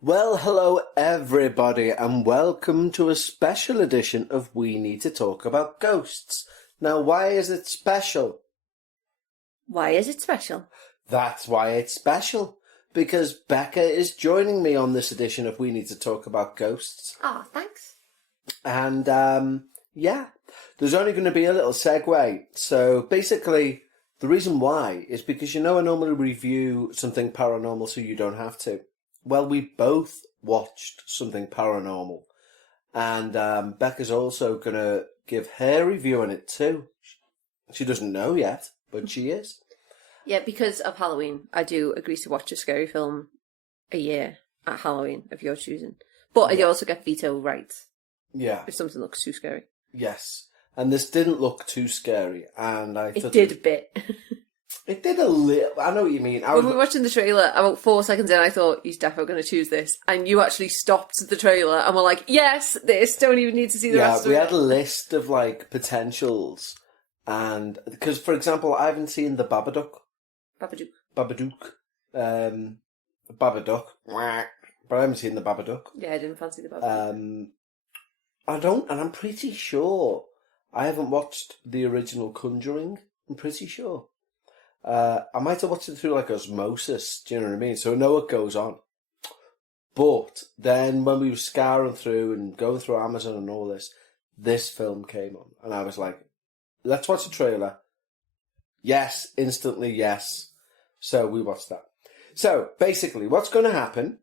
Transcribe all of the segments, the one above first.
Well, hello everybody, and welcome to a special edition of We Need to Talk About Ghosts. Now, why is it special? Why is it special? That's why it's special, because Bekah is joining me on this edition of We Need to Talk About Ghosts. Oh, thanks. And, there's only going to be a little segue. So, basically, the reason why is because, I normally review something paranormal so you don't have to. Well, we both watched something paranormal, and Bekah's also going to give her review on it too. She doesn't know yet, but she is. Yeah, because of Halloween, I do agree to watch a scary film a year at Halloween of your choosing. But I also get veto rights. Yeah. If something looks too scary. Yes. And this didn't look too scary, and I thought... It did a bit. It did a little... I know what you mean. When we were watching the trailer, about 4 seconds in, I thought, he's definitely going to choose this. And you actually stopped the trailer and were like, yes, this, don't even need to see the rest of it. Yeah, we had a list of, potentials. And, because, for example, I haven't seen the Babadook. Babadook. Babadook. But I haven't seen the Babadook. Yeah, I didn't fancy the Babadook. And I'm pretty sure I haven't watched the original Conjuring. I'm pretty sure. I might have watched it through osmosis, do you know what I mean? So I know what goes on. But then when we were scouring through and going through Amazon and all this film came on. And I was like, let's watch the trailer. Yes, instantly yes. So we watched that. So basically what's going to happen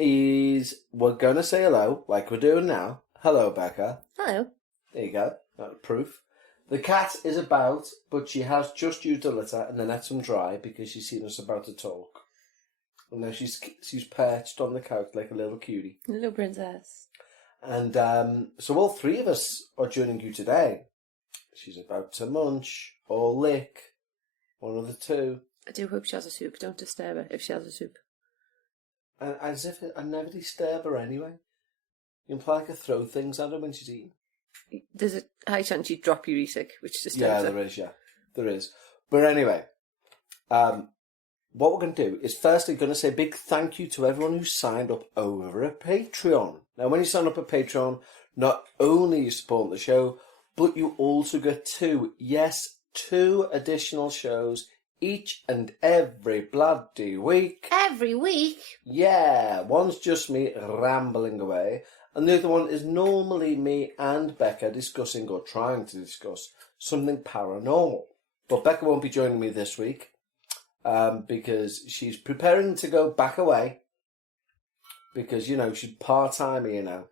is we're going to say hello, like we're doing now. Hello, Bekah. Hello. There you go. That's proof. The cat is about, but she has just used a litter and then let some dry because she's seen us about to talk. And now she's perched on the couch like a little cutie. Little princess. And so all three of us are joining you today. She's about to munch or lick. One of the two. I do hope she has a soup. Don't disturb her if she has a soup. And as if I never disturb her anyway. You imply I could throw things at her when she's eating. There's a high chance you'd drop your e-cig, which disturbs Yeah, her. there is, yeah. There is. But anyway, what we're going to do is firstly going to say a big thank you to everyone who signed up over at Patreon. Now, when you sign up at Patreon, not only you support the show, but you also get two additional shows each and every bloody week. Every week? Yeah, one's just me rambling away, and the other one is normally me and Bekah discussing or trying to discuss something paranormal. But Bekah won't be joining me this week because she's preparing to go back away because, she's part-time here now.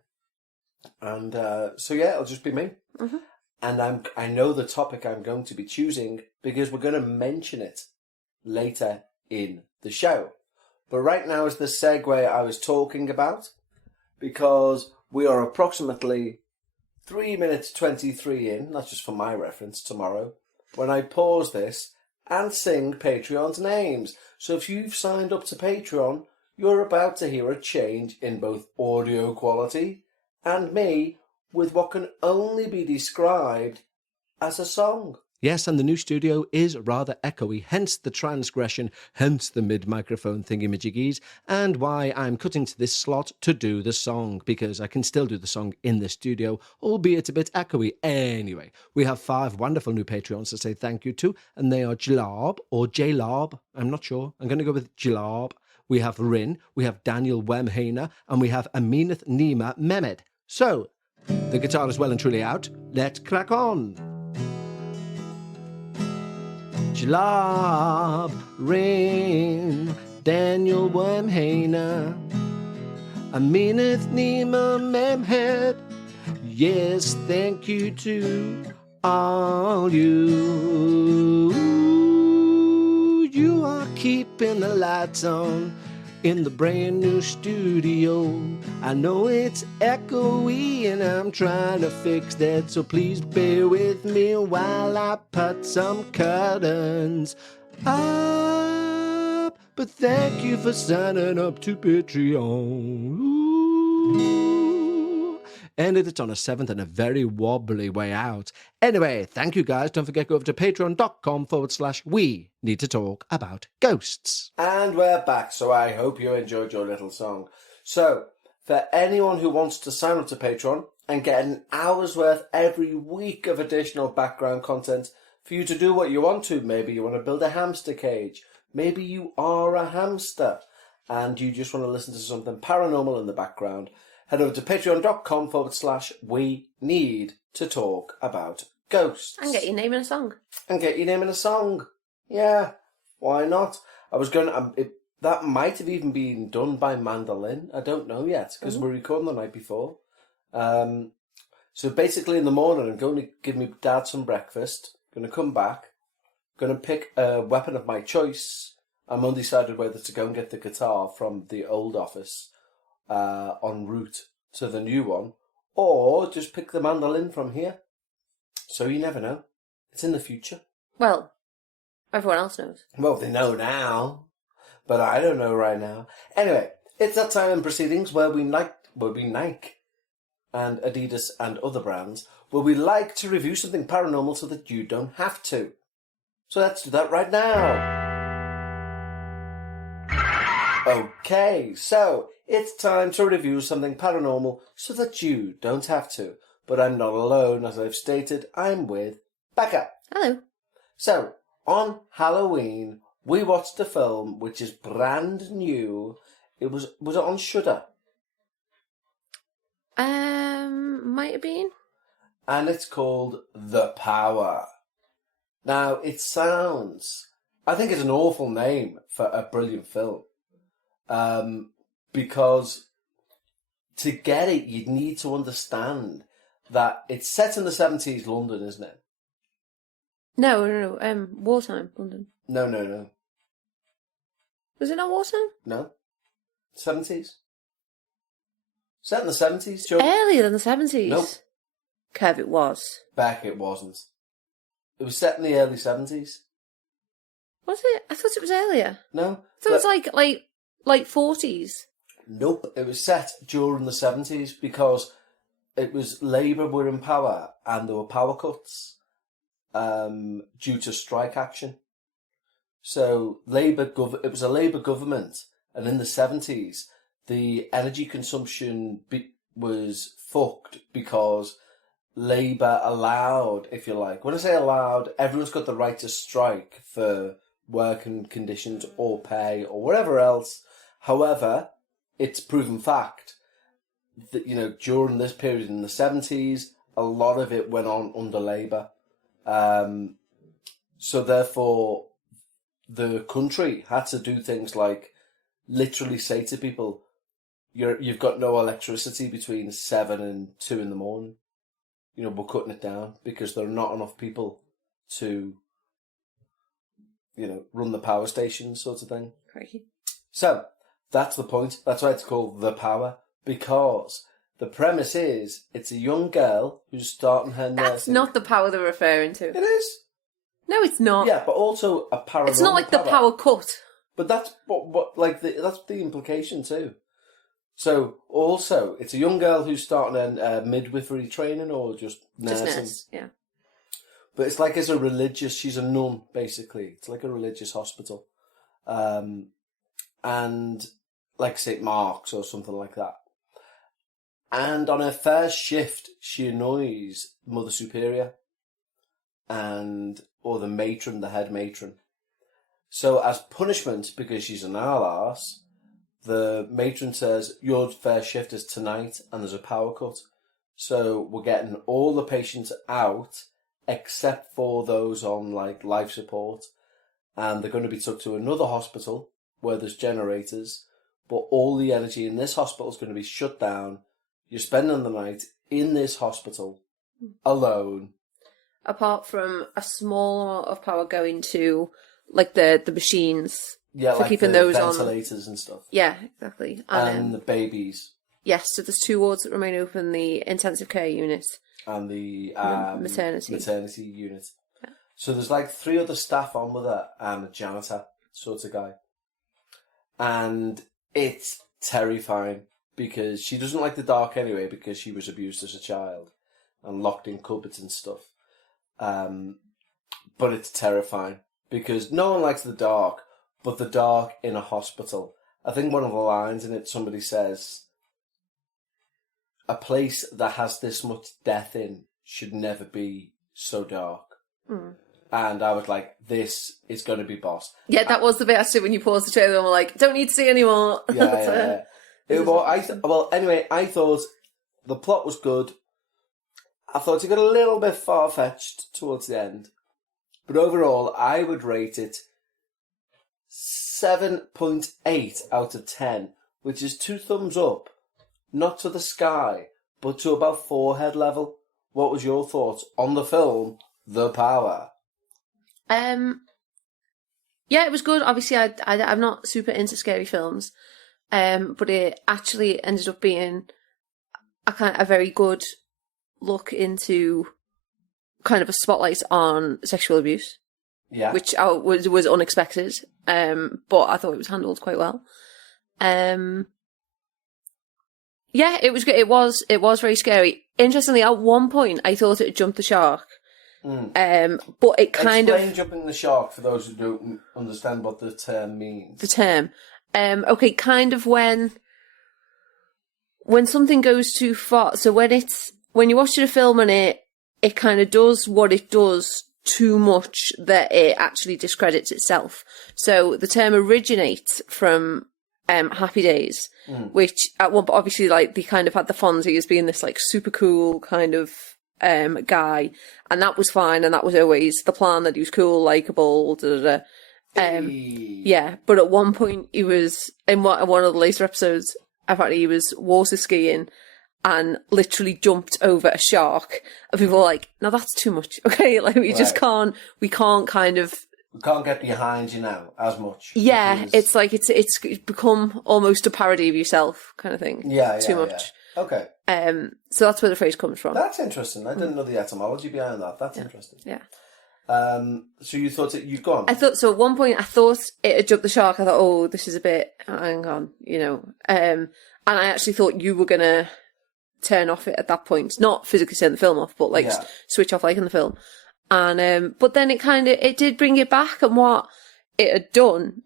And so, yeah, it'll just be me. Mm-hmm. And I know the topic I'm going to be choosing because we're going to mention it later in the show. But right now is the segue I was talking about because we are approximately 3 minutes 23 in, that's just for my reference, tomorrow, when I pause this and sing Patreon's names. So if you've signed up to Patreon, you're about to hear a change in both audio quality and me with what can only be described as a song. Yes, and the new studio is rather echoey, hence the transgression, hence the mid-microphone thingy-majiggies, and why I'm cutting to this slot to do the song, because I can still do the song in the studio, albeit a bit echoey. Anyway, we have 5 wonderful new Patreons to say thank you to, and they are Jalab, or J-Lab, I'm not sure, I'm going to go with Jalab. We have Rin, we have Daniel Wemhainer, and we have Amineth Nima Mehmed. So, the guitar is well and truly out, let's crack on. Jalab, Rin, Daniel Wemhainer, Amineth Nima Mehmed. Yes, thank you to all you. You are keeping the lights on in the brand new studio. I know it's echoey and I'm trying to fix that, so please bear with me while I put some curtains up. But thank you for signing up to Patreon. Ooh. Ended it on a 7th and a very wobbly way out. Anyway, thank you guys. Don't forget, go over to patreon.com/we need to talk about ghosts. And we're back, so I hope you enjoyed your little song. So, for anyone who wants to sign up to Patreon and get an hour's worth every week of additional background content for you to do what you want to, maybe you want to build a hamster cage, maybe you are a hamster and you just want to listen to something paranormal in the background, head over to patreon.com/we need to talk about ghosts. And get your name in a song. Yeah, why not? I was going to... that might have even been done by Mandolin. I don't know yet, because we're recording the night before. So basically in the morning, I'm going to give my dad some breakfast, going to come back, going to pick a weapon of my choice. I'm undecided whether to go and get the guitar from the old office en route to the new one, or just pick the mandolin from here. So you never know. It's in the future. Well, everyone else knows. Well, they know now, but I don't know right now. Anyway, it's that time in proceedings where we Nike and Adidas and other brands, where we like to review something paranormal so that you don't have to. So let's do that right now. Okay, so it's time to review something paranormal so that you don't have to. But I'm not alone, as I've stated. I'm with Bekah. Hello. So, on Halloween, we watched a film which is brand new. Was it on Shudder? Might have been. And it's called The Power. Now, it sounds... I think it's an awful name for a brilliant film. Because to get it, you'd need to understand that it's set in the 70s London, isn't it? No. Wartime, London. No. Was it not wartime? No. 70s? Set in the 70s, Joe? Earlier than the 70s? Nope. Kev, it was. Back, it wasn't. It was set in the early 70s. Was it? I thought it was earlier. No. I thought it was like 40s. Nope. It was set during the 70s because it was Labour were in power and there were power cuts due to strike action. So it was a Labour government, and in the 70s, the energy consumption was fucked because Labour allowed, if you like, when I say allowed, everyone's got the right to strike for working conditions or pay or whatever else. However, it's proven fact that, during this period in the 70s, a lot of it went on under Labour. So therefore, the country had to do things like literally say to people, you've got no electricity between 7 and 2 in the morning. We're cutting it down because there are not enough people to, run the power stations, sort of thing. Crikey. So, that's the point. That's why it's called The Power, because the premise is it's a young girl who's starting her nursing. That's not the power they're referring to. It is. No, it's not. Yeah, but also a paranormal It's not like power. the power cut. But that's that's the implication too. So, also, it's a young girl who's starting a midwifery training or just nursing. Just nurse, yeah. But it's she's a nun, basically. It's like a religious hospital. And like St. Mark's or something like that. And on her first shift, she annoys Mother Superior or the head matron. So as punishment, because she's an arse, the matron says, your first shift is tonight and there's a power cut. So we're getting all the patients out except for those on life support. And they're going to be took to another hospital where there's generators. But all the energy in this hospital is going to be shut down. You're spending the night in this hospital alone. Apart from a small amount of power going to the machines. Yeah, for keeping the those ventilators and stuff. Yeah, exactly. And the babies. Yes, so there's 2 wards that remain open, the intensive care unit. And the maternity unit. Yeah. So there's 3 other staff on with her and a janitor sort of guy. And it's terrifying because she doesn't like the dark anyway because she was abused as a child and locked in cupboards and stuff. But it's terrifying because no one likes the dark, but the dark in a hospital. I think one of the lines in it, somebody says, "A place that has this much death in should never be so dark." And I was like, this is going to be boss. Yeah, that was the bit I said when you paused the trailer and were like, don't need to see anymore. Yeah. Anyway, I thought the plot was good. I thought it got a little bit far-fetched towards the end. But overall, I would rate it 7.8 out of 10, which is 2 thumbs up. Not to the sky, but to about forehead level. What was your thoughts on the film, The Power? Yeah, it was good. Obviously, I'm not super into scary films, but it actually ended up being a very good look into kind of a spotlight on sexual abuse. Yeah. Which was unexpected, but I thought it was handled quite well. Yeah, it was good. It was very scary. Interestingly, at one point, I thought it had jumped the shark. But it kind Explain jumping the shark for those who don't understand what the term means. The term. Okay, kind of when something goes too far. So when you're watching a film and it kind of does what it does too much that it actually discredits itself. So the term originates from Happy Days, which at one point, obviously, like, they kind of had the Fonzie as being this like super cool kind of guy, and that was fine, and that was always the plan, that he was cool, likeable, yeah. But at one point, he was in one of the later episodes. Apparently, he was water skiing and literally jumped over a shark, and people were like, "No, that's too much." Okay, like we just can't. We can't kind of. We can't get behind you now as much. Yeah, because... it's like it's become almost a parody of yourself, kind of thing. Yeah, too much. Yeah. Okay. So that's where the phrase comes from. That's interesting. I didn't know the etymology behind that. That's interesting. Yeah. So you thought you'd gone? I thought so. At one point, I thought it had jumped the shark. I thought, oh, this is a bit. Hang on, And I actually thought you were gonna turn off it at that point, not physically turn the film off, but like switch off, like in the film. And but then it did bring it back, and what it had done,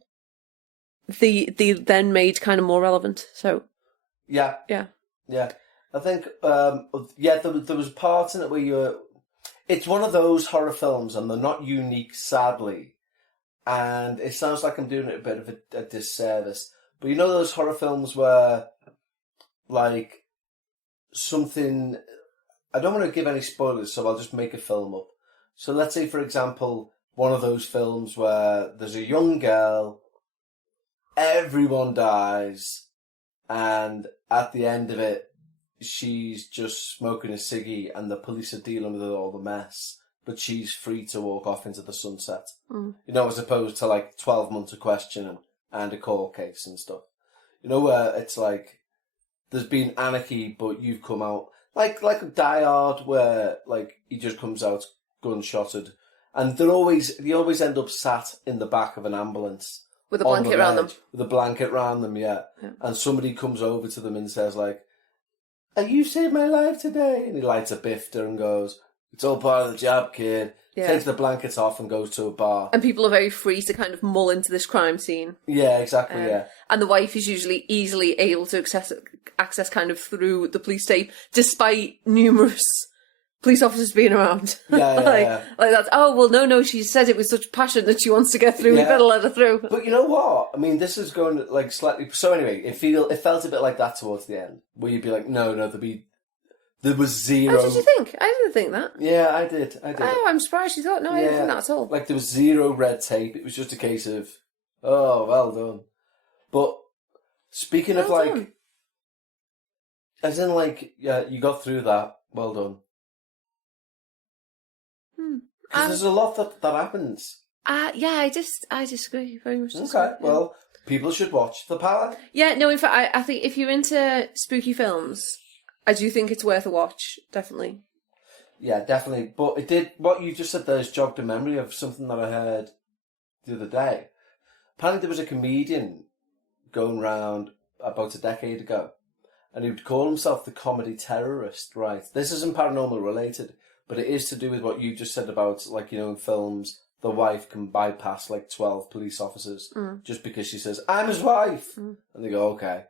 they then made kind of more relevant. So yeah. I think there was parts in it where it's one of those horror films, and they're not unique, sadly. And it sounds like I'm doing it a bit of a disservice, but you know those horror films where, like, something. I don't want to give any spoilers, so I'll just make a film up. So let's say, for example, one of those films where there's a young girl, everyone dies, and at the end of it, she's just smoking a ciggy and the police are dealing with all the mess, but she's free to walk off into the sunset. As opposed to like 12 months of questioning and a court case and stuff. Where it's like, there's been anarchy, but you've come out. Like a Die Hard, where like he just comes out gunshotted, and they always end up sat in the back of an ambulance with a blanket around them. With a blanket around them, yeah. And somebody comes over to them and says like, "You saved my life today," and he lights a bifter and goes, "It's all part of the job, kid." Yeah. Takes the blankets off and goes to a bar. And people are very free to kind of mull into this crime scene. Yeah, exactly, yeah. And the wife is usually easily able to access kind of through the police tape, despite numerous police officers being around. Yeah. Like that's, oh, well, no, she said it with such passion that she wants to get through, we better let her through. But you know what? I mean, this is going like slightly... So anyway, it felt a bit like that towards the end, where you'd be like, no, there was zero... How did you think? I didn't think that. Yeah, I did. Oh, I'm surprised you thought. No, I didn't think that at all. Like, there was zero red tape. It was just a case of, oh, well done. But speaking of, like... Done. As in, like, yeah, you got through that. Well done. Because there's a lot that happens. Yeah, I disagree. Very much disagree. Okay, well, people should watch The Power. Yeah, no, in fact, I think if you're into spooky films... I do think it's worth a watch, definitely. Yeah, definitely. But what you just said there has jogged a memory of something that I heard the other day. Apparently there was a comedian going round about a decade ago, and he would call himself the comedy terrorist, right? This isn't paranormal related, but it is to do with what you just said about, like, in films, the wife can bypass like 12 police officers just because she says, "I'm his wife." And they go, okay.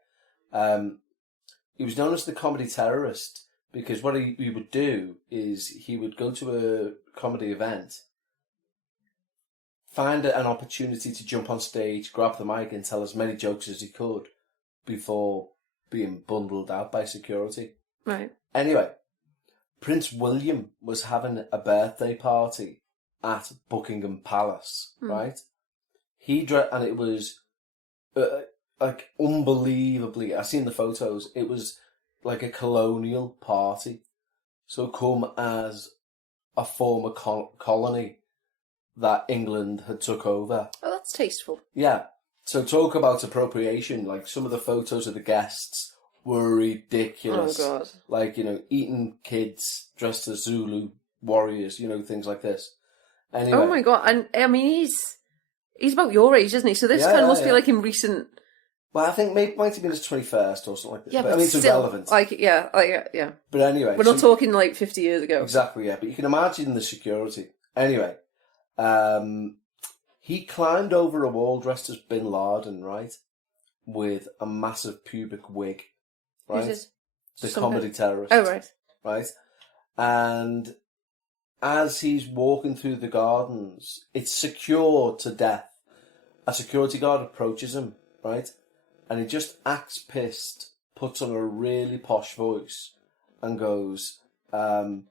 He was known as the comedy terrorist because what he would do is he would go to a comedy event, find an opportunity to jump on stage, grab the mic and tell as many jokes as he could before being bundled out by security. Right. Anyway, Prince William was having a birthday party at Buckingham Palace, right? And it was like unbelievably. I've seen the photos. It was like a colonial party, so come as a former colony that England had took over. Oh, that's tasteful. Yeah. So talk about appropriation. Like some of the photos of the guests were ridiculous. Oh God! Like eating kids dressed as Zulu warriors. Things like this. Anyway. Oh my God! And I mean, he's about your age, isn't he? So this kind of must be like in recent. Well, I think maybe might have been his 21st or something like that. Yeah, but I mean, it's still, irrelevant. Yeah. But anyway, we're not talking like 50 years ago. Exactly, yeah. But you can imagine the security. Anyway, he climbed over a wall dressed as Bin Laden, right, with a massive pubic wig, right? Who's the comedy terrorist. Oh right. Right, and as he's walking through the gardens, it's secured to death. A security guard approaches him, right? And he just acts pissed, puts on a really posh voice, and goes, I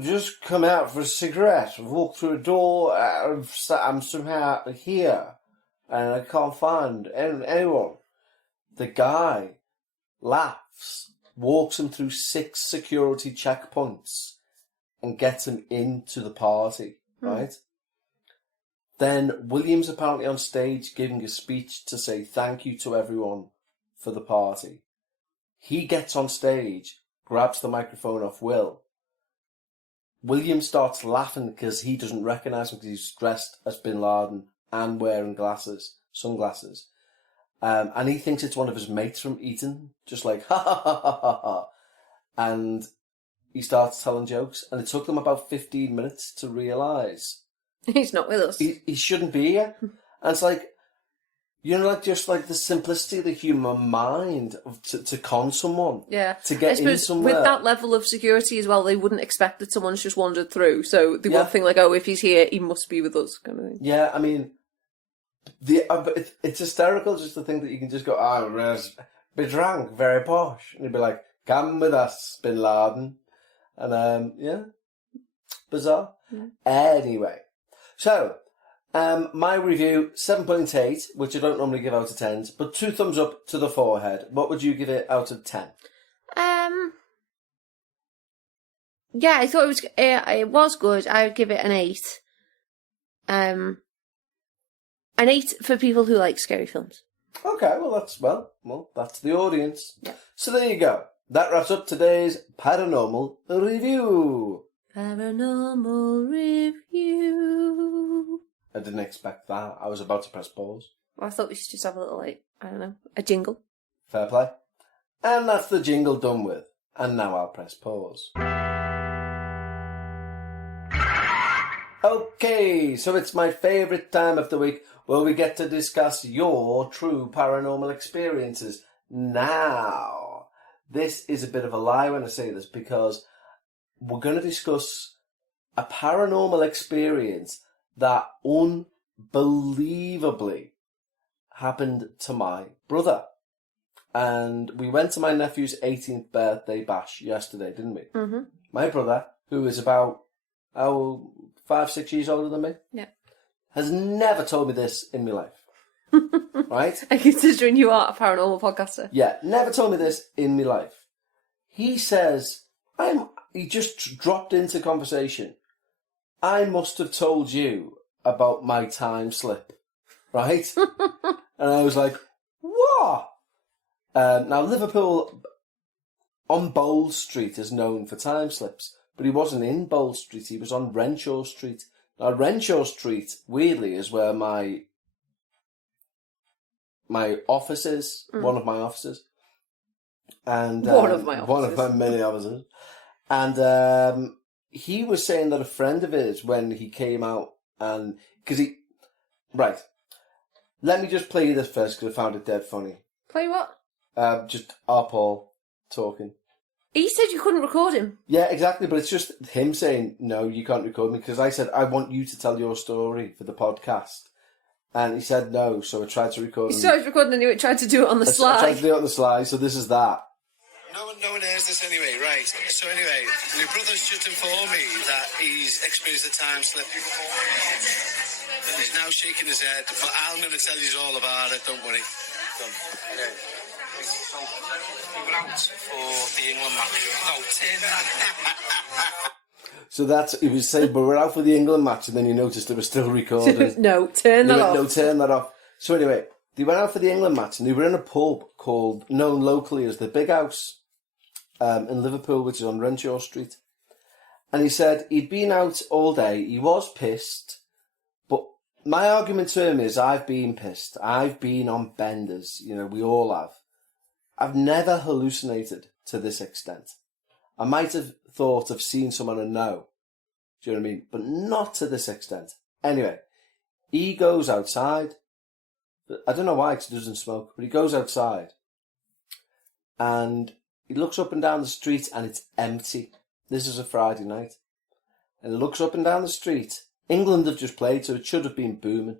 just come out for a cigarette. I've walked through a door, I'm somehow here, and I can't find anyone. The guy laughs, walks him through 6 security checkpoints, and gets him into the party, right? Then William's apparently on stage giving a speech to say thank you to everyone for the party. He gets on stage, grabs the microphone off Will. William starts laughing because he doesn't recognise him because he's dressed as Bin Laden and wearing sunglasses. And he thinks it's one of his mates from Eton, just like, ha ha ha ha ha ha. And he starts telling jokes, and it took them about 15 minutes to realise he's not with us. He shouldn't be here. And it's like, just like the simplicity of the human mind to con someone. Yeah. To get in somewhere. With that level of security as well, they wouldn't expect that someone's just wandered through. So they won't think like, oh, if he's here, he must be with us, kind of thing. Yeah, I mean, it's hysterical just to think that you can just go, be drunk, very posh. And you'd be like, come with us, Bin Laden. And, bizarre. Anyway. So, my review, 7.8, which I don't normally give out of 10s, but 2 thumbs up to the forehead. What would you give it out of 10? Yeah, I thought it was good. I would give it an 8. An 8 for people who like scary films. Okay, well, that's the audience. Yeah. So there you go. That wraps up today's paranormal review. Paranormal review. I didn't expect that. I was about to press pause. Well, I thought we should just have a little, a jingle. Fair play. And that's the jingle done with. And now I'll press pause. Okay, so it's my favourite time of the week where we get to discuss your true paranormal experiences. Now, this is a bit of a lie when I say this because we're going to discuss a paranormal experience that unbelievably happened to my brother. And we went to my nephew's 18th birthday bash yesterday, didn't we? Mm-hmm. My brother, who is about 5-6 years older than me, has never told me this in my life. Right? And considering you are a paranormal podcaster. Yeah, never told me this in my life. He says, he just dropped into conversation. I must have told you about my time slip, right? And I was like, what? Now, Liverpool on Bold Street is known for time slips, but he wasn't in Bold Street, he was on Renshaw Street. Now, Renshaw Street, weirdly, is where my office is, one of my offices. And one of my offices. One of my many offices. And he was saying that a friend of his, when he came out And because right, let me just play you this first because I found it dead funny. Play what? Just our Paul talking. He said you couldn't record him. Yeah, exactly. But it's just him saying, "No, you can't record me," because I said I want you to tell your story for the podcast, and he said no. So I tried to record. He started recording and he tried to do it on the slide. I tried to do it on the slide. So this is that. No one hears this anyway, right? So anyway, my brother's just informed me that he's experienced a time slip. He's now shaking his head, but I'm going to tell you all about it, don't worry. Okay. So, we were out for the England match. No, 10. So that's, he was saying, but we're out for the England match, and then you noticed it was still recording. No, turn that off. No, turn that off. So anyway, they went out for the England match, and they were in a pub known locally as the Big House in Liverpool, which is on Renshaw Street. And he said he'd been out all day, he was pissed, but my argument to him is I've been pissed. I've been on benders, we all have. I've never hallucinated to this extent. I might have thought of seeing someone and know, do you know what I mean? But not to this extent. Anyway, he goes outside. I don't know why, because he doesn't smoke, but he goes outside and he looks up and down the street and it's empty. This is a Friday night. And he looks up and down the street. England have just played, so it should have been booming.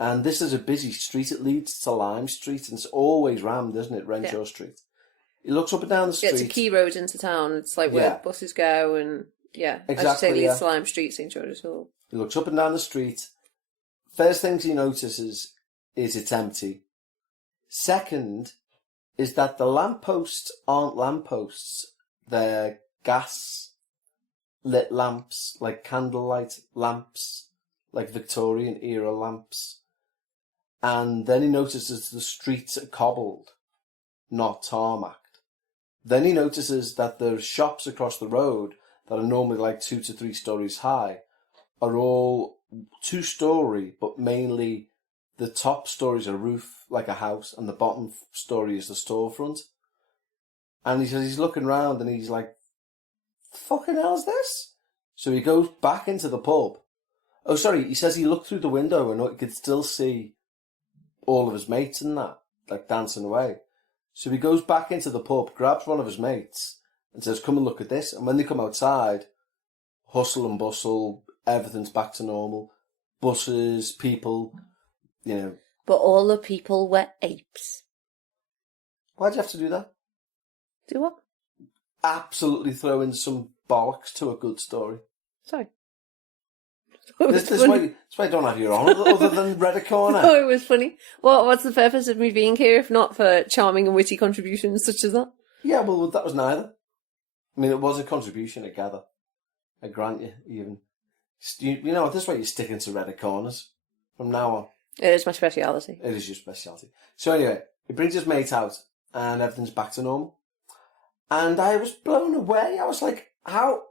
And this is a busy street. It leads to Lime Street, and it's always rammed, isn't it, Renshaw Street? He looks up and down the street. It's a key road into town. It's like where buses go, and exactly, as you say, leads to Lime Street, St George's Hall. He looks up and down the street. First things he notices is it's empty. Second is that the lampposts aren't lampposts. They're gas-lit lamps, like candlelight lamps, like Victorian-era lamps. And then he notices the streets are cobbled, not tarmacked. Then he notices that the shops across the road that are normally like 2 to 3 stories high are all 2-story, but mainly the top story is a roof, like a house, and the bottom story is the storefront. And he says he's looking round and he's like, the fucking hell's this? So he goes back into the pub. Oh, sorry, he says he looked through the window and he could still see all of his mates and that, like dancing away. So he goes back into the pub, grabs one of his mates and says, come and look at this. And when they come outside, hustle and bustle, everything's back to normal. Buses, people, But all the people were apes. Why'd you have to do that? Do what? Absolutely throw in some bollocks to a good story. Sorry. This why I don't have your on other than Red a Corner. Oh, it was funny. What's the purpose of me being here if not for charming and witty contributions such as that? Yeah, well, that was neither. I mean, it was a contribution, I gather. I grant you, even. This is why you're sticking to Red a Corners from now on. It is my speciality. It is your speciality. So anyway, he brings his mate out and everything's back to normal. And I was blown away. I was like, how?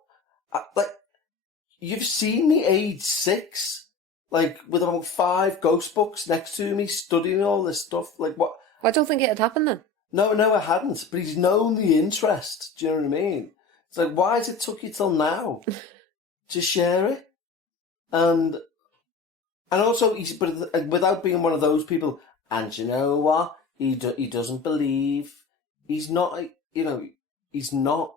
You've seen me age 6, like with about 5 ghost books next to me, studying all this stuff. Like what? I don't think it had happened then. No, it hadn't. But he's known the interest. Do you know what I mean? It's like, why has it took you till now to share it? And also, but without being one of those people. And you know what? He doesn't believe. He's not. He's not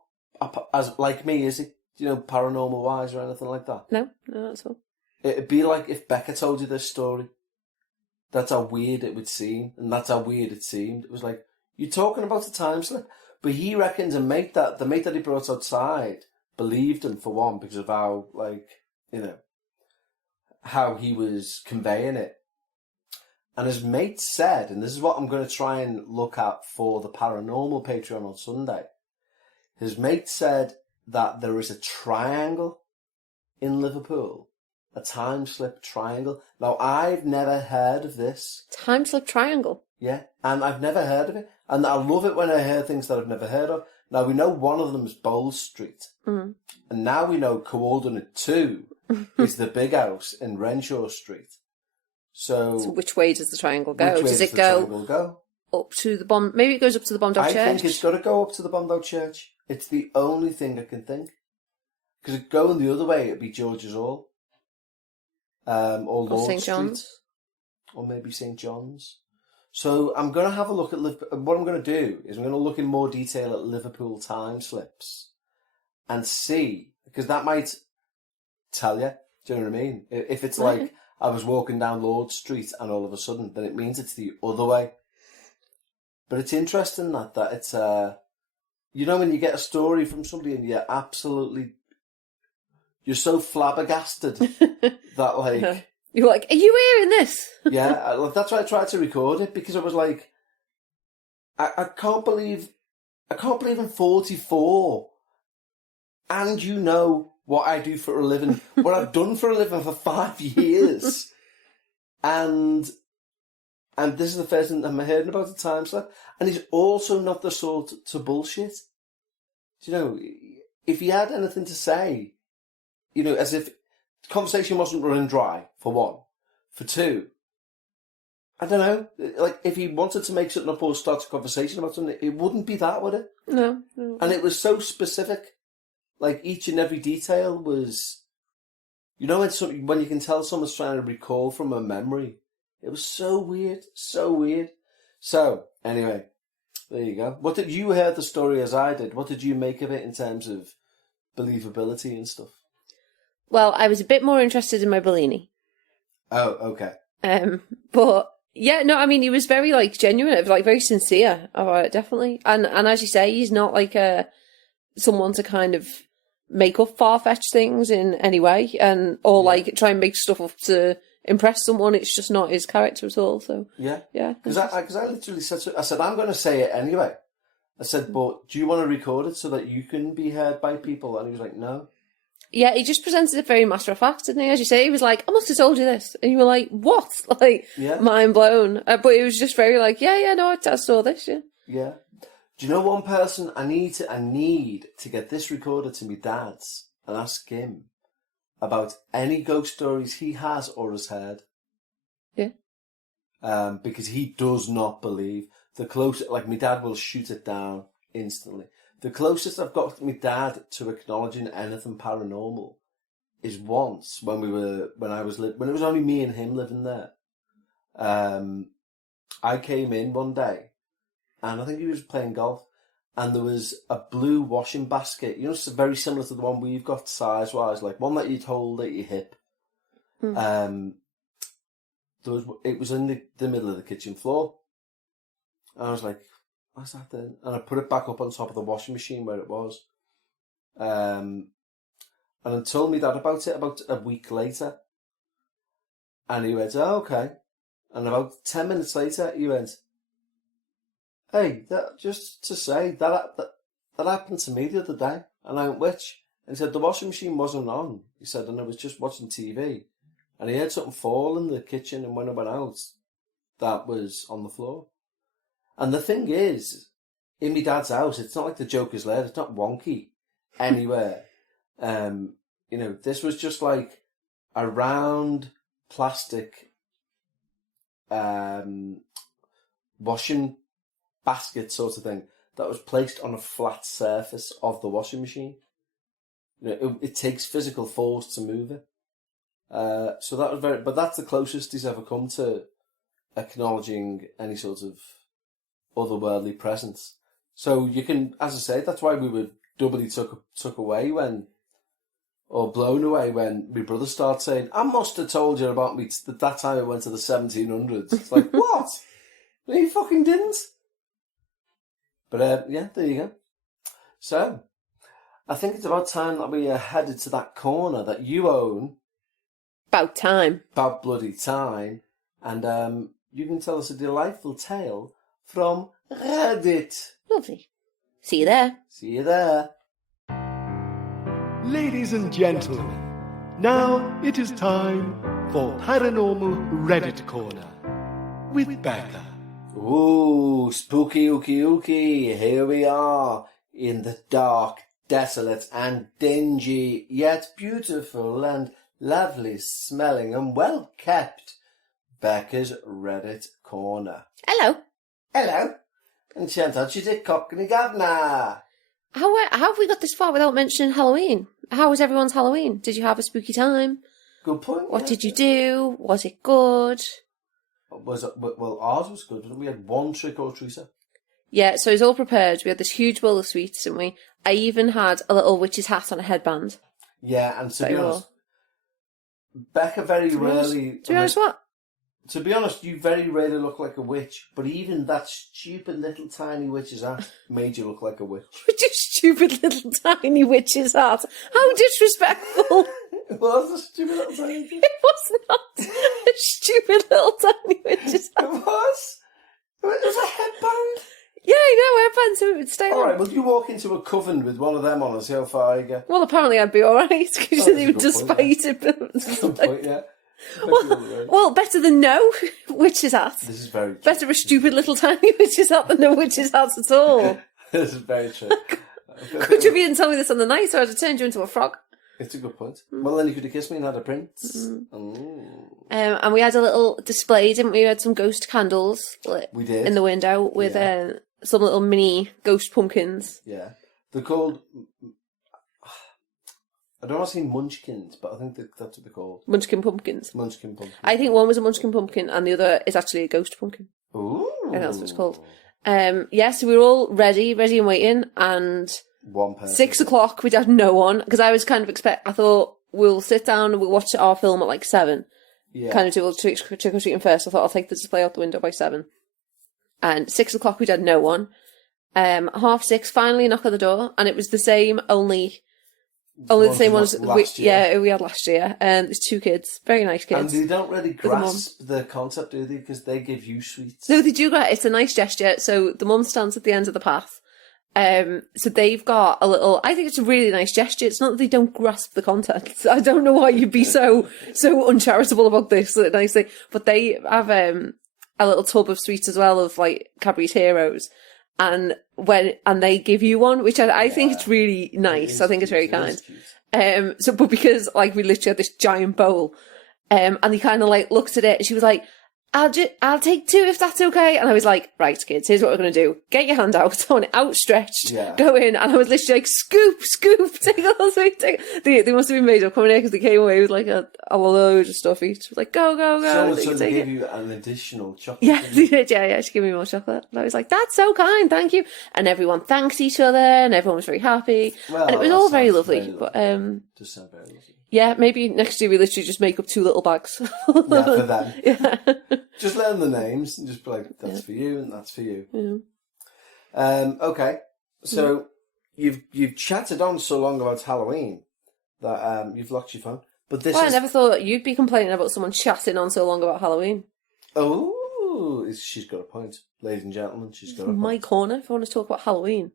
as like me, is he? Paranormal wise or anything like that? No, that's all. It'd be like if Bekah told you this story. That's how weird it would seem, and that's how weird it seemed. It was like, you're talking about a time slip? But he reckons the mate that he brought outside believed him, for one, because of how, how he was conveying it. And his mate said, and this is what I'm going to try and look at for the Paranormal Patreon on Sunday. His mate said that there is a triangle in Liverpool, a time slip triangle. Now, I've never heard of this. Time slip triangle? Yeah, and I've never heard of it. And I love it when I hear things that I've never heard of. Now, we know one of them is Bowl Street. Mm. And now we know coordinate 2 is the Big House in Renshaw Street. So which way does the triangle go? Does it go up to the bomb? Maybe it goes up to the bombed out church? I think it's got to go up to the bombed out church. It's the only thing I can think. Because going the other way, it'd be George's Hall. or Lord St. Street, John's. or maybe St. John's. So I'm going to have a look at what I'm going to do is I'm going to look in more detail at Liverpool time slips and see, because that might tell you. Do you know what I mean? If it's like I was walking down Lord Street and all of a sudden, then it means it's the other way. But it's interesting that it's when you get a story from somebody and you're so flabbergasted that like you're like, are you hearing this? Yeah, that's why I tried to record it, because I was like, I can't believe I'm 44, and you know what I do for a living, what I've done for a living for 5 years, and this is the first thing I'm hearing about the time slip, and he's also not the sort to bullshit. Do you know, if he had anything to say, as if the conversation wasn't running dry, for one. For two, I don't know, like if he wanted to make something up or start a conversation about something, it wouldn't be that, would it? No. And it was so specific. Like each and every detail was, when you can tell someone's trying to recall from a memory. It was so weird, so weird. So, anyway, there you go. What did you hear the story as I did? What did you make of it in terms of believability and stuff? Well, I was a bit more interested in my Bellini. Oh, okay. But yeah, no, I mean, he was very like genuine, like very sincere about it, definitely. And as you say, he's not like someone to kind of make up far-fetched things in any way, or like try and make stuff up to impress someone. It's just not his character at all. So yeah. Because I literally said, I said, I'm going to say it anyway. I said, but do you want to record it so that you can be heard by people? And he was like, no. Yeah, he just presented it very matter of fact, didn't he? As you say, he was like, I must have told you this. And you were like, what? Like, mind blown. But it was just very like, no, I saw this, Yeah. Do you know one person I need to get this recorded to my dad's and ask him about any ghost stories he has or has heard? Yeah. Because he does not believe. Like my dad will shoot it down instantly. The closest I've got with my dad to acknowledging anything paranormal is once when it was only me and him living there. I came in one day and I think he was playing golf and there was a blue washing basket, it's very similar to the one we've got size wise, like one that you'd hold at your hip. It was in the middle of the kitchen floor. And I was like, what's that then? And I put it back up on top of the washing machine where it was. And I told me dad about it about a week later. And he went, oh, okay. And about 10 minutes later, he went, hey, just to say, that happened to me the other day. And I went, which? And he said, the washing machine wasn't on. He said, and I was just watching TV. And he heard something fall in the kitchen, and when I went out, that was on the floor. And the thing is, in my dad's house, it's not like the Joker's lair. It's not wonky anywhere. This was just like a round plastic washing basket sort of thing that was placed on a flat surface of the washing machine. It takes physical force to move it. So that was but that's the closest he's ever come to acknowledging any sort of otherworldly presence. So you can, as I say, that's why we were doubly took away or blown away when my brother started saying, I must have told you about me that time I went to the 1700s. It's like, what? No, you fucking didn't. But there you go. So, I think it's about time that we are headed to that corner that you own. About time. About bloody time. And you can tell us a delightful tale from Reddit. Lovely. See you there. See you there. Ladies and gentlemen, now it is time for Paranormal Reddit Corner with Bekah. Ooh, spooky ooky ooky. Here we are in the dark, desolate and dingy, yet beautiful and lovely smelling and well kept Bekah's Reddit Corner. Hello. Hello. And Chantal, she's a cockney governor. How have we got this far without mentioning Halloween? How was everyone's Halloween? Did you have a spooky time? Good point. What yeah. did you do? Was it good? Well, ours was good. We had one trick or treater. Yeah, so it was all prepared. We had this huge bowl of sweets, didn't we? I even had a little witch's hat on a headband. Yeah, and to That be you wore. honest, Becca very rarely. To be honest, what? To be honest, you very rarely look like a witch, but even that stupid little tiny witch's hat made you look like a witch. With your stupid little tiny witch's hat. How disrespectful. It was a stupid little tiny witch. It was not a stupid little tiny witch's hat. It was. It was a headband. Yeah, I know, headband, so it would stay on. Alright, well, you walk into a coven with one of them on and see how far you get. Well, apparently I'd be alright, because you Oh, didn't even that's a good point, despite it. But Good point, yeah. well, better than no witch's hat. This is very true. Better a stupid little tiny witch's hat than no witch's hat at all. This is very true. Could you have told me this on the night, or I'd have turned you into a frog? It's a good point. Well, then you could have kissed me and had a prince. And we had a little display, didn't we? We had some ghost candles lit We did. in the window with some little mini ghost pumpkins. Yeah. They're called... I don't want to say munchkins, but I think that's what they're called. Munchkin pumpkins. Munchkin pumpkin. I think one was a munchkin pumpkin and the other is actually a ghost pumpkin. Ooh. I think that's what it's called. So we were all ready and waiting, and One person. 6 o'clock we'd had no one, because I was kind of I thought we'll sit down and we'll watch our film at like 7. Yeah. Kind of do a trick or treating first. I thought I'll take the display out the window by 7. And 6 o'clock we'd had no one. 6:30, finally knock on the door, and it was the same, only the same one as we had last year. There's 2 kids, very nice kids. And they don't really grasp the concept, do they? Because they give you sweets. No, they do. It's a nice gesture. So the mum stands at the end of the path. So they've got a little. I think it's a really nice gesture. It's not that they don't grasp the content. I don't know why you'd be so uncharitable about this. Nicely, but they have a little tub of sweets as well, of like Cadbury's Heroes. And they give you one, which I think it's really nice. I think it's very kind. But because like we literally had this giant bowl, and he kind of like looked at it, and she was like, I'll take 2 if that's okay. And I was like, right, kids, here's what we're going to do. Get your hand out, on it outstretched, go in. And I was literally like, scoop, take all the sweet. They must have been made up coming in, because they came away with like a load of stuff each. Like, go. So they gave you an additional chocolate. Yeah, they did, yeah, she gave me more chocolate. And I was like, that's so kind, thank you. And everyone thanked each other, and everyone was very happy. Well, and it was all very lovely. But does sound very lovely. Yeah, maybe next year we literally just make up 2 little bags. Yeah, for them. Yeah. Just learn the names and just be like, that's for you and that's for you. Yeah. Okay, so you've chatted on so long about Halloween that you've locked your phone. But I never thought you'd be complaining about someone chatting on so long about Halloween. Oh, she's got a point, ladies and gentlemen. She's got a point. My corner, if I want to talk about Halloween.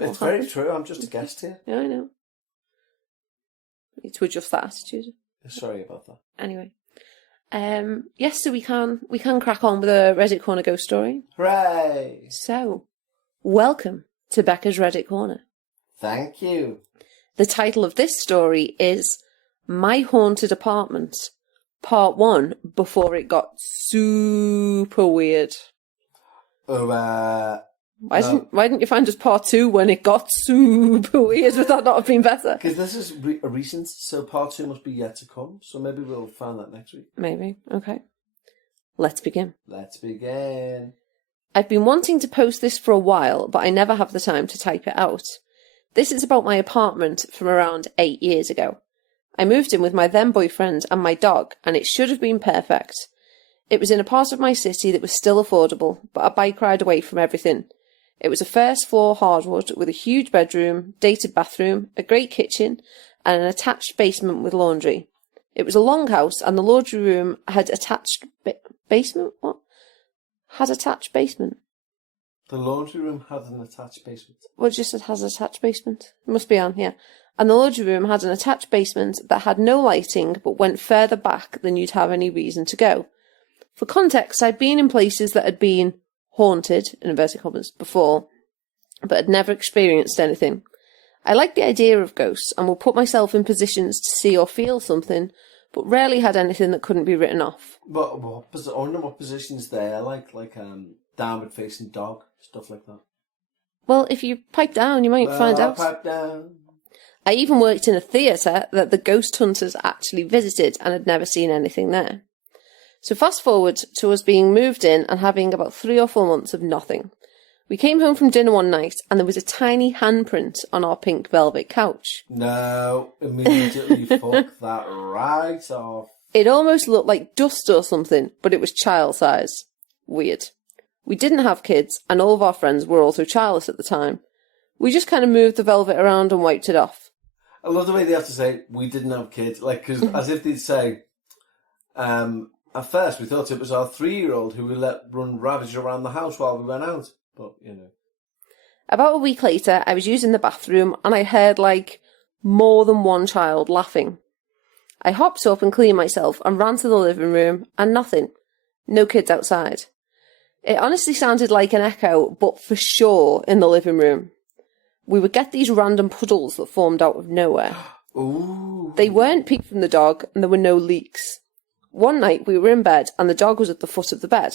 It's very true. I'm just a guest here. Yeah, I know. Need to adjust that attitude. Sorry about that. Anyway. Yes, so we can crack on with a Reddit Corner ghost story. Hooray! So, welcome to Bekah's Reddit Corner. Thank you. The title of this story is My Haunted Apartment, Part 1, before it got super weird. Why didn't you find us Part 2 when it got super weird? Would that not have been better? Because this is a recent, so Part 2 must be yet to come. So maybe we'll find that next week. Maybe. Okay. Let's begin. Let's begin. I've been wanting to post this for a while, but I never have the time to type it out. This is about my apartment from around 8 years ago. I moved in with my then boyfriend and my dog, and it should have been perfect. It was in a part of my city that was still affordable, but a bike ride away from everything. It was a first floor hardwood with a huge bedroom, dated bathroom, a great kitchen, and an attached basement with laundry. It was a long house, and the laundry room had attached basement? What? Had attached basement. The laundry room had an attached basement. Well, it just said has attached basement. It must be on, yeah. And the laundry room had an attached basement that had no lighting, but went further back than you'd have any reason to go. For context, I'd been in places that had been haunted, in inverted commas, before, but had never experienced anything. I liked the idea of ghosts and would put myself in positions to see or feel something, but rarely had anything that couldn't be written off. But I wonder what positions there, like downward facing dog, stuff like that. Well, if you pipe down, you might find out. Pipe down. I even worked in a theatre that the ghost hunters actually visited and had never seen anything there. So fast forward to us being moved in and having about 3 or 4 months of nothing. We came home from dinner one night and there was a tiny handprint on our pink velvet couch. No, immediately fuck that right off. It almost looked like dust or something, but it was child size. Weird. We didn't have kids and all of our friends were also childless at the time. We just kind of moved the velvet around and wiped it off. I love the way they have to say, we didn't have kids, like, cause as if they'd say, at first we thought it was our 3-year-old who we let run ravage around the house while we went out, but, you know. About a week later, I was using the bathroom and I heard, like, more than one child laughing. I hopped up and cleaned myself and ran to the living room and nothing. No kids outside. It honestly sounded like an echo, but for sure in the living room. We would get these random puddles that formed out of nowhere. Ooh. They weren't pee from the dog and there were no leaks. One night we were in bed and the dog was at the foot of the bed.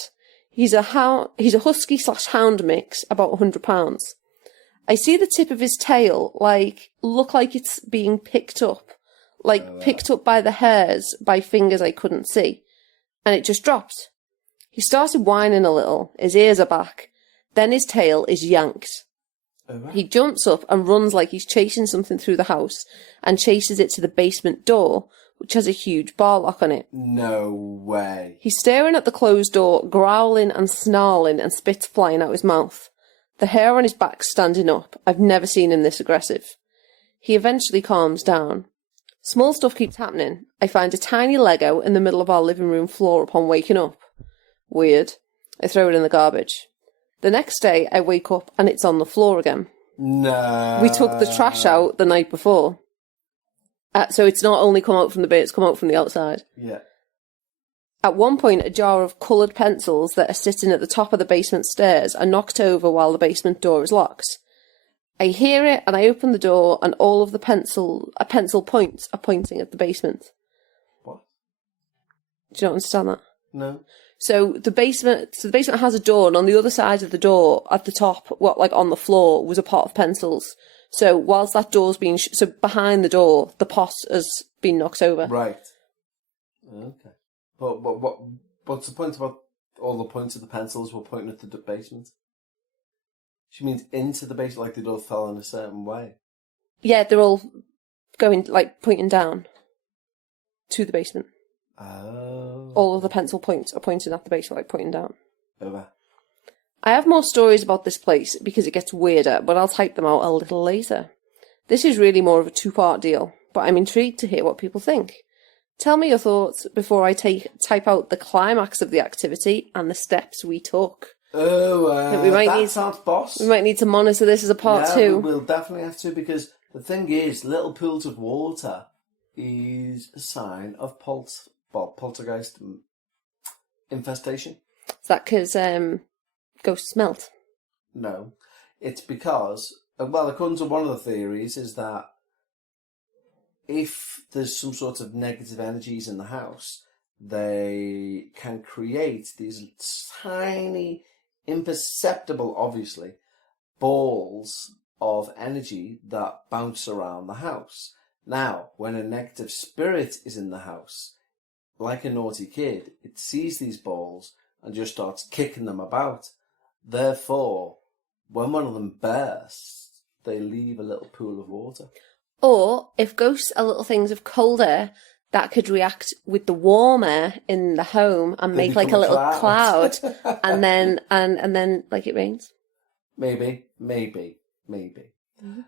He's a husky/hound mix, about 100 pounds. I see the tip of his tail, look like it's being picked up. Picked up by the hairs, by fingers I couldn't see. And it just dropped. He started whining a little, his ears are back. Then his tail is yanked. He jumps up and runs like he's chasing something through the house and chases it to the basement door, which has a huge bar lock on it. No way. He's staring at the closed door, growling and snarling and spit's flying out his mouth. The hair on his back's standing up. I've never seen him this aggressive. He eventually calms down. Small stuff keeps happening. I find a tiny Lego in the middle of our living room floor upon waking up. Weird. I throw it in the garbage. The next day, I wake up and it's on the floor again. No. We took the trash out the night before. So it's not only come out from the bin, it's come out from the outside. Yeah. At one point, a jar of coloured pencils that are sitting at the top of the basement stairs are knocked over while the basement door is locked. I hear it and I open the door and all of the pencil points are pointing at the basement. What? Do you not understand that? No. So the basement has a door, and on the other side of the door, at the top, on the floor, was a pot of pencils. So whilst that door's being, so behind the door, the pot has been knocked over. Right. Okay. But what's the point about all the points of the pencils were pointing at the basement? She means into the basement, like they'd all fell in a certain way. Yeah, they're all going, pointing down to the basement. Oh. All of the pencil points are pointing at the basement, pointing down. Over. I have more stories about this place because it gets weirder, but I'll type them out a little later. This is really more of a 2-part deal, but I'm intrigued to hear what people think. Tell me your thoughts before I type out the climax of the activity and the steps we took. Oh, that sounds boss. We might need to monitor this as a part 2. Yeah, we'll definitely have to, because the thing is, little pools of water is a sign of poltergeist infestation. Is that because ghosts melt? No. It's because, according to one of the theories, is that if there's some sort of negative energies in the house, they can create these tiny, imperceptible, obviously, balls of energy that bounce around the house. Now, when a negative spirit is in the house, like a naughty kid, it sees these balls and just starts kicking them about. Therefore, when one of them bursts, they leave a little pool of water. Or, if ghosts are little things of cold air, that could react with the warm air in the home and make like a little cloud. and then it rains. Maybe. Mm-hmm.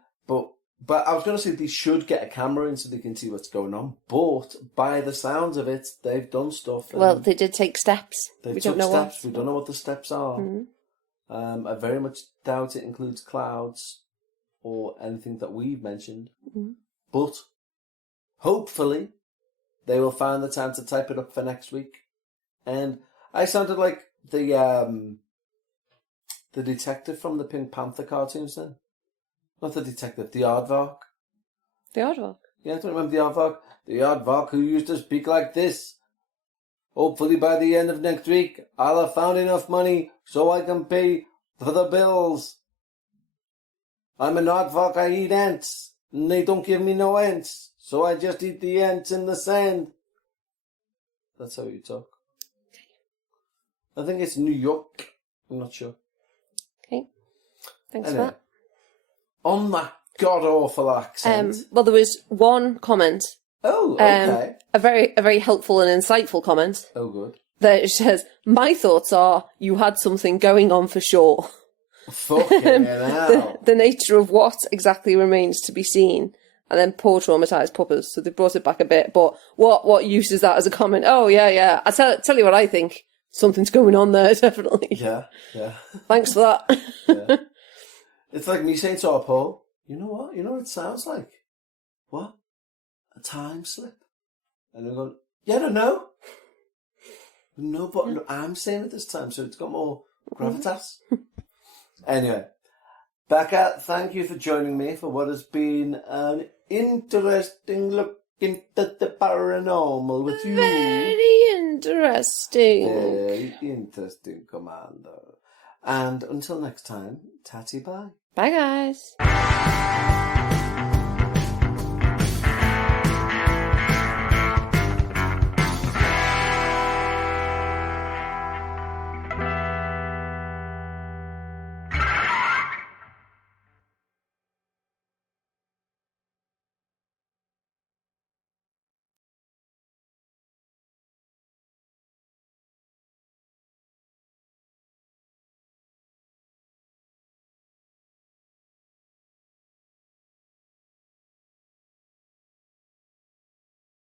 But I was going to say they should get a camera in so they can see what's going on. But by the sounds of it, they've done stuff. Well, they did take steps. We don't know what the steps are. Mm-hmm. I very much doubt it includes clouds or anything that we've mentioned. Mm-hmm. But hopefully they will find the time to type it up for next week. And I sounded like the detective from the Pink Panther cartoons then. Not the detective, the aardvark. The aardvark? Yeah, I don't remember the aardvark. The aardvark who used to speak like this. Hopefully by the end of next week, I'll have found enough money so I can pay for the bills. I'm an aardvark, I eat ants. and they don't give me no ants, so I just eat the ants in the sand. That's how you talk. I think it's New York. I'm not sure. Okay. Thanks Anyway, for that. on that god-awful accent. Well, there was one comment, Oh, okay. a very helpful and insightful comment Oh, good. that says, "My thoughts are you had something going on for sure." Fucking hell. The nature of what exactly remains to be seen. And then poor traumatised puppers. So they brought it back a bit. But what use is that as a comment? Oh, yeah. I tell you what I think. Something's going on there, definitely. Yeah. Thanks for that. Yeah. It's like me saying to our Paul, you know what? You know what it sounds like? What? A time slip? And I'm going, yeah, I don't know. No, but no, I'm saying it this time, so it's got more gravitas. Anyway, Bekah, thank you for joining me for what has been an interesting look into the paranormal with you. Very interesting. Very interesting, Commander. And until next time, tatty bye. Bye, guys.